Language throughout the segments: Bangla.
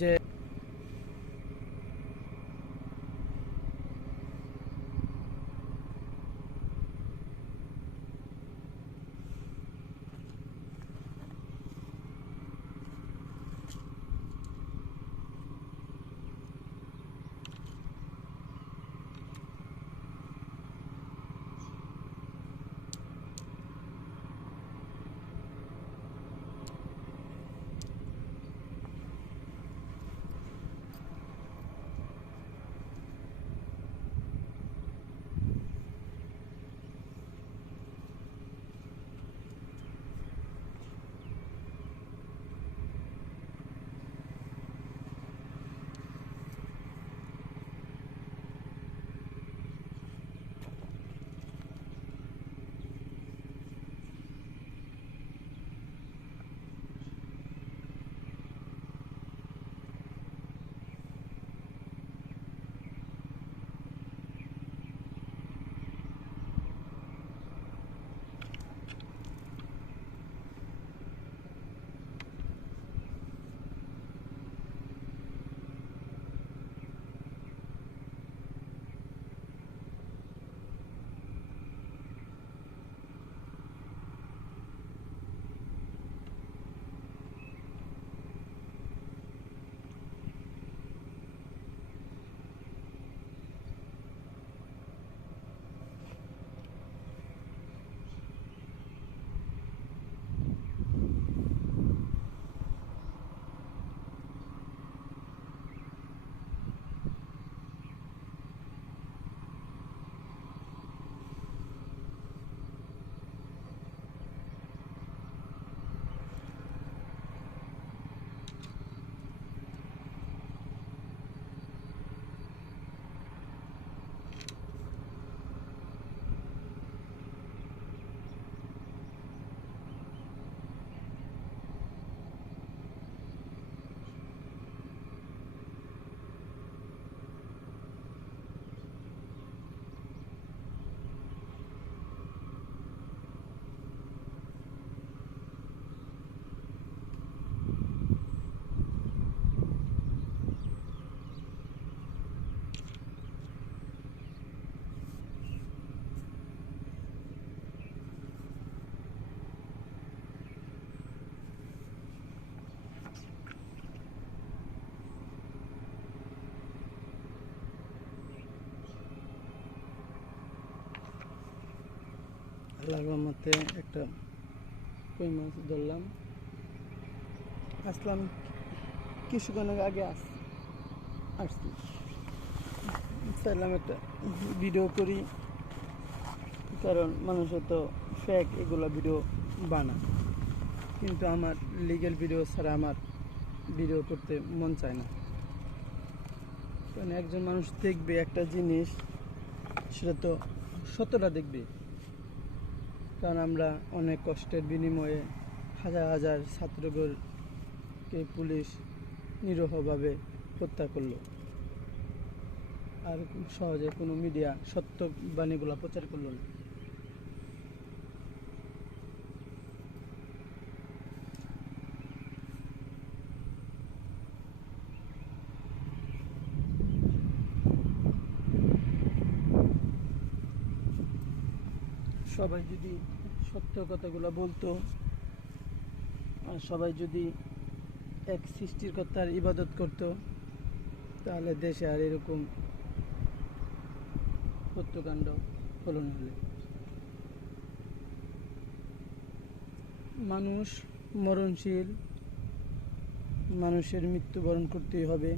যে আল্লাহর রহমতে একটা কই মাছ ধরলাম। আসলাম কিছুক্ষণ আগে আসছি, চাইলাম একটা ভিডিও করি, কারণ মানুষের তো ফেক এগুলো ভিডিও বানায়, কিন্তু আমার লিগ্যাল ভিডিও ছাড়া আমার ভিডিও করতে মন চায় না। কারণ একজন মানুষ দেখবে একটা জিনিস, সেটা তো সততা দেখবে। কারণ আমরা অনেক কষ্টের বিনিময়ে হাজার হাজার ছাত্রকে পুলিশ নিরীহভাবে হত্যা করলো, আর সহজে কোনো মিডিয়া সত্য বাণীগুলো প্রচার করলো না। সবাই যদি সত্য কথাগুলো বলতো, আর সবাই যদি এক সৃষ্টিকর্তার ইবাদত করত, তাহলে দেশে আর এরকম হত্যাকাণ্ড হলো না। হলে মানুষ মরণশীল, মানুষের মৃত্যুবরণ করতেই হবে।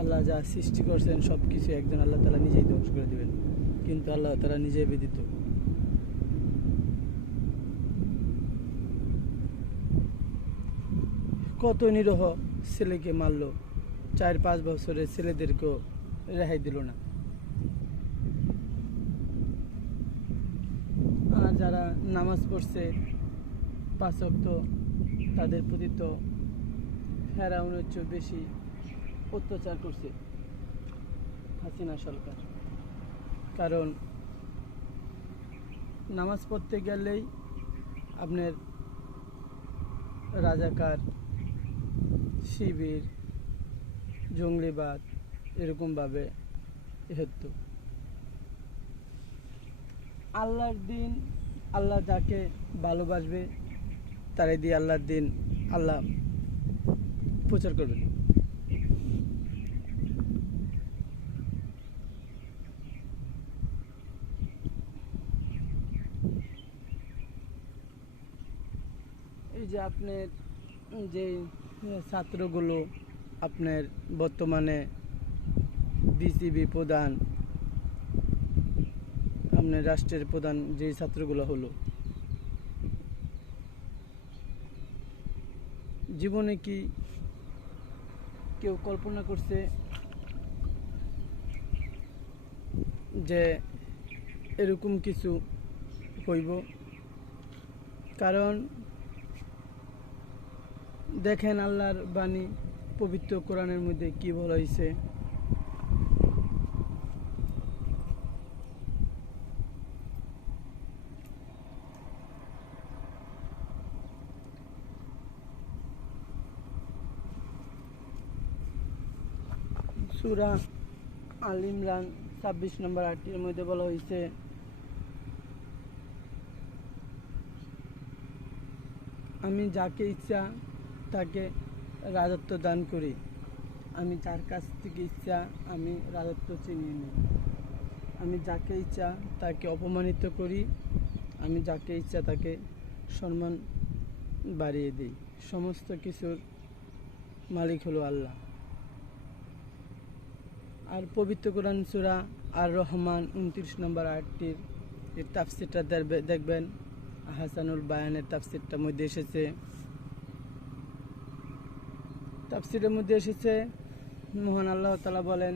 আল্লাহ যা সৃষ্টি করছেন সব কিছু একজন আল্লাহ তাআলা নিজেই ধ্বংস করে দেবেন, কিন্তু আল্লাহ তাআলা নিজেই ব্যতীত। কত নিরীহ ছেলেকে মারলো, 4-5 বছরের ছেলেদেরকেও রেহাই দিল না। আর যারা নামাজ পড়ছে 5 ওয়াক্ত, তাদের প্রতি তো ফেরাউনের চেয়ে বেশি অত্যাচার করছে হাসিনা সরকার। কারণ নামাজ পড়তে গেলেই আপনার রাজাকার শিবির, জঙ্গলিবাদ এরকমভাবে হতো। আল্লাহর দিন, আল্লাহ যাকে ভালোবাসবে তারাই দিয়ে আল্লাহর দিন আল্লাহ প্রচার করবেন। এই যে আপনার যে ছাত্রগুলো আপনার বর্তমানে বিসিবি প্রধান, আপনার রাষ্ট্রের প্রধান যে ছাত্রগুলো হলো, জীবনে কি কেউ কল্পনা করছে যে এরকম কিছু হইব? কারণ দেখেন আল্লাহর বাণী পবিত্র কোরআনের মধ্যে কি বলা হয়েছে। সূরা আল ইমরান 26 নম্বর আয়াতের মধ্যে বলা হয়েছে, আমি যাকে ইচ্ছা তাকে রাজত্ব দান করি, আমি যার কাছ থেকে ইচ্ছা আমি রাজত্ব চিনিয়ে নিই, আমি যাকে ইচ্ছা তাকে অপমানিত করি, আমি যাকে ইচ্ছা তাকে সম্মান বাড়িয়ে দিই। সমস্ত কিছুর মালিক হলো আল্লাহ। আর পবিত্র কোরআন সূরা আর রহমান 29 নম্বর আয়াতটির এর তাফসিরটা দেখবেন, হাসানুল বায়ানের তাফসিরটার মধ্যে এসেছে। তাফসিরের মধ্যে এসেছে মহান আল্লাহ তাআলা বলেন,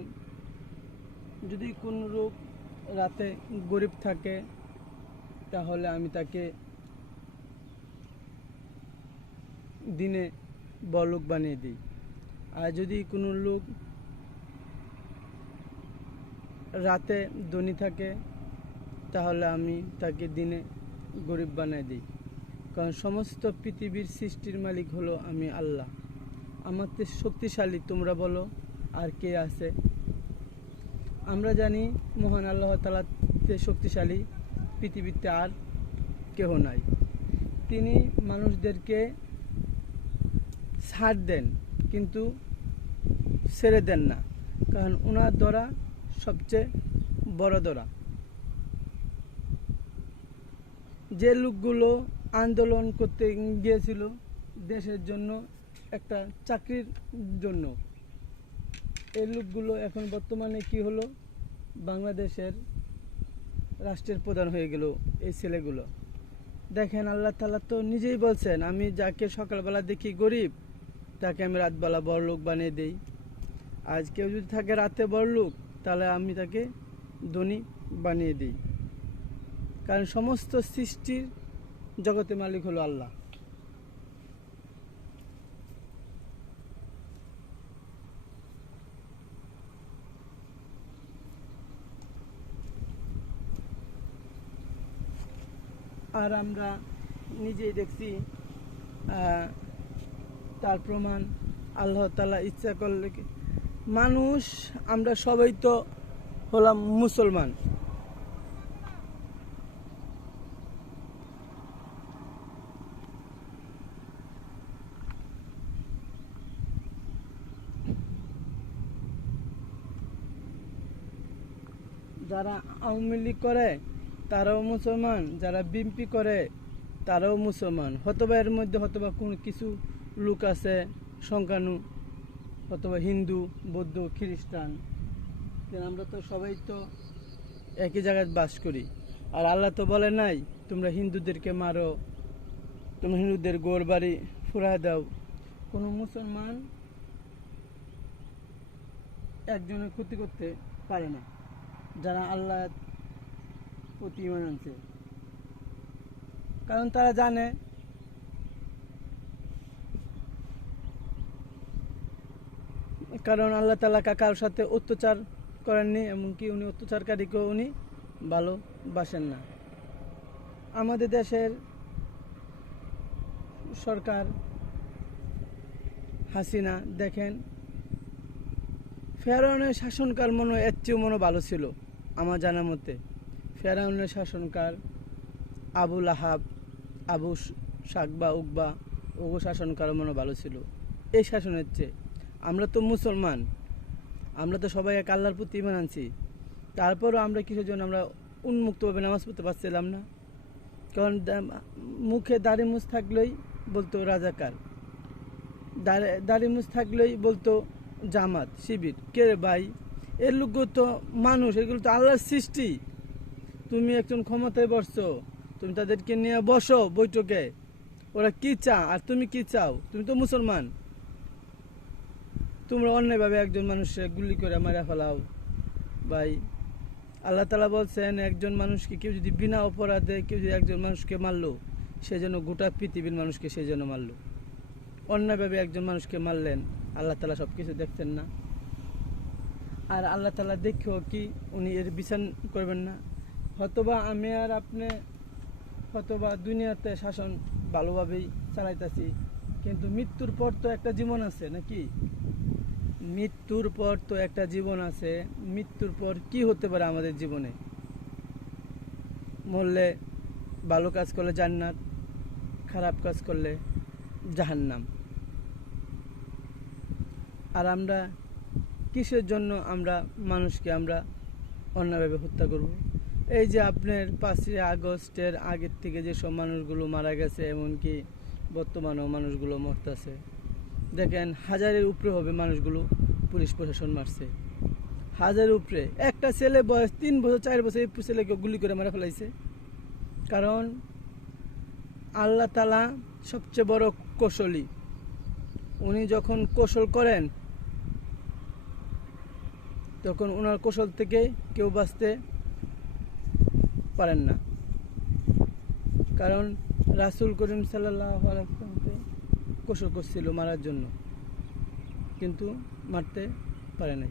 যদি কোন লোক রাতে গরিব থাকে তাহলে আমি তাকে দিনে বড়লোক বানিয়ে দিই, আর যদি কোনো লোক রাতে ধনী থাকে তাহলে আমি তাকে দিনে গরিব বানিয়ে দিই। কারণ সমস্ত পৃথিবীর সৃষ্টির মালিক হলো আমি আল্লাহ। আমার চেয়ে শক্তিশালী তোমরা বলো আর কে আছে? আমরা জানি মহান আল্লাহ তাআলা শক্তিশালী পৃথিবীতে আর কেহ নাই। তিনি মানুষদেরকে ছাড় দেন কিন্তু ছেড়ে দেন না, কারণ ওনার দ্বারা সবচেয়ে বড় ধরা। যে লোকগুলো আন্দোলন করতে গিয়েছিল দেশের জন্য, একটা চাকরির জন্য, এই লোকগুলো এখন বর্তমানে কি হলো, বাংলাদেশের রাষ্ট্রের প্রধান হয়ে গেল। এই ছেলেগুলো দেখেন, আল্লাহ তাআলা তো নিজেই বলছেন, আমি যাকে সকালবেলা দেখি গরিব তাকে আমি রাতবেলা বড়লোক বানিয়ে দেই। আজ কেউ যদি থাকে রাতে বড়লোক তাহলে আমি তাকে ধনী বানিয়ে দিই। কারণ সমস্ত সৃষ্টির জগতের মালিক হলো আল্লাহ। আর আমরা নিজেই দেখছি, তার প্রমাণ আল্লাহ তাআলা ইচ্ছা করলে মানুষ, আমরা সবাই তো হলাম মুসলমান। যারা আওয়ামী লীগ করে তারাও মুসলমান, যারা বিএনপি করে তারাও মুসলমান। হয়তোবা এর মধ্যে হয়তোবা কোনো কিছু লোক আছে সংখ্যানু, অথবা হিন্দু, বৌদ্ধ, খ্রিস্টান, আমরা তো সবাই তো একই জায়গায় বাস করি। আর আল্লাহ তো বলে নাই তোমরা হিন্দুদেরকে মারো, তোমরা হিন্দুদের গোর বাড়ি ফুরায় দাও। কোনো মুসলমান একজনের ক্ষতি করতে পারে না যারা আল্লাহ প্রতি ঈমান আনছে। কারণ তারা জানে কারণ আল্লাহ তাআলা কারোর সাথে অত্যাচার করেননি, এমনকি উনি অত্যাচারকারীকেও উনি ভালোবাসেন না। আমাদের দেশের সরকার হাসিনা দেখেন, ফেরাউনের শাসনকাল মনে হয় এর চেয়েও মনে হয় ভালো ছিল আমার জানার মতে। ফেরাউনের শাসনকাল, আবুল আহাব, আবু সাকবা উকবা, ওগো শাসনকাল মনে হয় ভালো ছিল এই শাসনের চেয়ে। আমরা তো মুসলমান, আমরা তো সবাই এক আল্লাহর প্রতি ঈমান আনছি, তারপরও আমরা কিসের জন্য আমরা উন্মুক্তভাবে নামাজ পড়তে পারছিলাম না? কারণ মুখে দাড়ি মুছ থাকলেই বলতো রাজাকার, দাড়ি মুছ থাকলেই বলতো জামাত শিবির। কে রে ভাই, এর লোকগুলো তো মানুষ, এগুলো তো আল্লাহর সৃষ্টি। তুমি একজন ক্ষমতায় বসছো, তুমি তাদেরকে নিয়ে বসো বৈঠকে, ওরা কি চা আর তুমি কি চাও? তুমি তো মুসলমান, তোমরা অন্যায়ভাবে একজন মানুষকে গুলি করে মারা ফেলাও ভাই। আল্লাহ তাআলা বলছেন, একজন মানুষকে কেউ যদি বিনা অপরাধে কেউ যদি একজন মানুষকে মারলো, সে যেন গোটা পৃথিবীর মানুষকে সে যেন মারলো। অন্যায়ভাবে একজন মানুষকে মারলেন, আল্লাহ তাআলা সব কিছু দেখছেন না? আর আল্লাহ তাআলা দেখেও কি উনি এর বিচার করবেন না? হয়তোবা আমি আর আপনি হয়তোবা দুনিয়াতে শাসন ভালোভাবেই চালাইতেছি, কিন্তু মৃত্যুর পর তো একটা জীবন আছে নাকি? মৃত্যুর পর তো একটা জীবন আছে। মৃত্যুর পর কি হতে পারে আমাদের জীবনে? মরলে ভালো কাজ করলে জান্নাত, খারাপ কাজ করলে জাহান্নাম। আর আমরা কিসের জন্য আমরা মানুষকে আমরা অন্যভাবে হত্যা করব? এই যে আপনার 5ই আগস্টের আগের থেকে যেসব মানুষগুলো মারা গেছে, এমনকি বর্তমানেও মানুষগুলো মরতেছে, দেখেন হাজারের উপরে হবে মানুষগুলো পুলিশ প্রশাসন মারছে। হাজারের উপরে। একটা ছেলে বয়স 3 বছর 4 বছর এই ছেলেকে গুলি করে মারা ফেলাইছে। কারণ আল্লাহ তাআলা সবচেয়ে বড় কৌশলী। উনি যখন কৌশল করেন তখন ওনার কৌশল থেকে কেউ বাঁচতে পারেন না। কারণ রাসূল করিম সাল্লাল্লাহু আলাইহি ওয়াসাল্লামকে কৌশল করছিল মারার জন্য, কিন্তু মারতে পারে নাই।